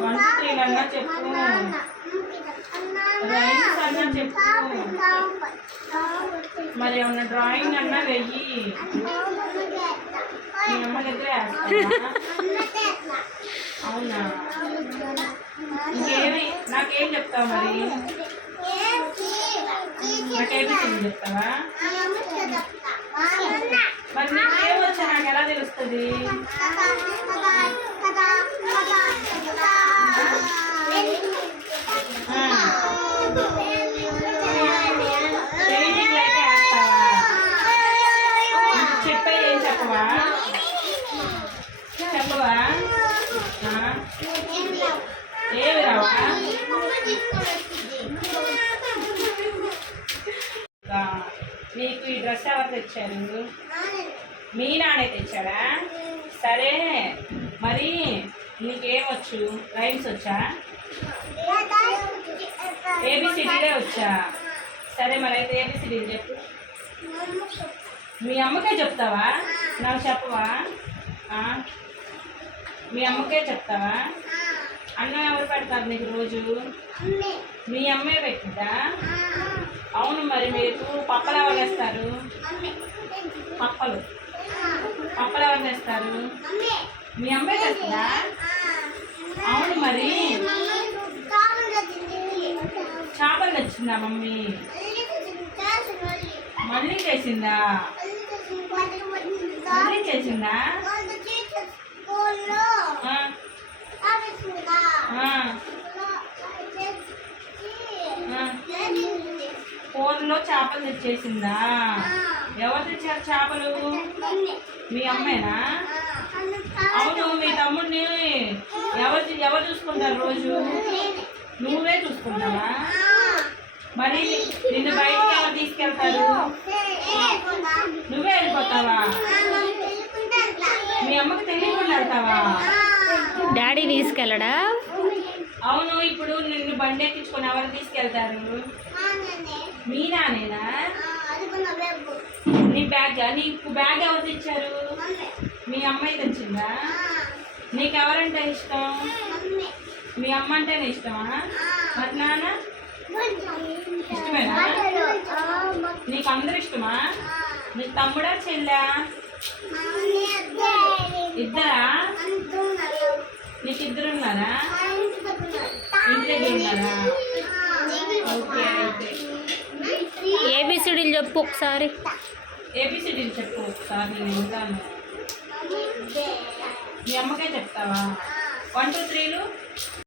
1 2 3 అన్నా చెప్పు. రైమ్స్ అన్నా చెప్పు. మరి ఏమన్నా డ్రాయింగ్ అన్నా వెయ్యి. మీ అమ్మ దగ్గర వేస్తావా? అవునా? ఇంకేమి నాకేం చెప్తావు మరి? నాకేమి చెప్తావా? మరి నీకేం వచ్చా నాకు ఎలా తెలుస్తుంది? పెయింటింగ్ అయితే వేస్తావా? చెప్పే ఏం చెప్పవా? చెప్పవా? ఏమి రావా? నీకు ఈ డ్రెస్ ఎవరు తెచ్చారు? మీ నానే తెచ్చాడా? సరే మరి నీకేమొచ్చు? రైమ్స్ వచ్చా? ఏబిసిడీలే వచ్చా? సరే మరి అయితే ఏబిసిడీలు చెప్పు. మీ అమ్మకే చెప్తావా? నాకు చెప్పవా? మీ అమ్మకే చెప్తావా? అన్నం ఎవరు పెడతారు నీకు రోజు? మీ అమ్మే పెట్టిందా? అవును. మరి మీరు పప్పలు ఎవరు వేస్తారు? పప్పలు ఎవరు వేస్తారు? మీ అమ్మే తెస్తుందా? అవును. మరి చేపలు తెచ్చిందా మమ్మీ? మళ్ళీ చేసిందా? మళ్ళీ చేసిందా? కూరలో చేపలు తెచ్చేసిందా? ఎవరు తెచ్చారు చేపలు? మీ అమ్మేనా? అవును. మీ తమ్ముడిని ఎవరు చూసుకుంటారు రోజు? నువ్వే చూసుకుంటావా? మరి నిన్ను బయటికి ఎవరు తీసుకెళ్తారు? నువ్వే వెళ్ళిపోతావా? మీ అమ్మకి తెలియకుండా వెళ్తావా? డాడీ తీసుకెళ్ళడా? అవును. ఇప్పుడు నిన్ను బండి ఎక్కించుకొని ఎవరు తీసుకెళ్తారు? మీ నానేనా? నీ బ్యాగ్ నీకు బ్యాగ్ ఎవరు తెచ్చారు? మీ అమ్మాయి తెచ్చిందా? నీకు ఎవరంటే ఇష్టం? మీ అమ్మ అంటేనే ఇష్టమా? మరి నాన్న ఇష్టమేనా? నీకు అందరు ఇష్టమా? నీకు తమ్ముడా చెల్లా? ఇద్దరా? నీకు ఇద్దరు ఉన్నారా? ఇంట్లో ఉన్నారా? ఓకే. అయితే ఏబిసిడీలు చెప్పు ఒకసారి. ఏబిసిడీలు చెప్పు ఒకసారి, నేను వింటాను. మీ అమ్మకే చెప్తావా? 1 2 3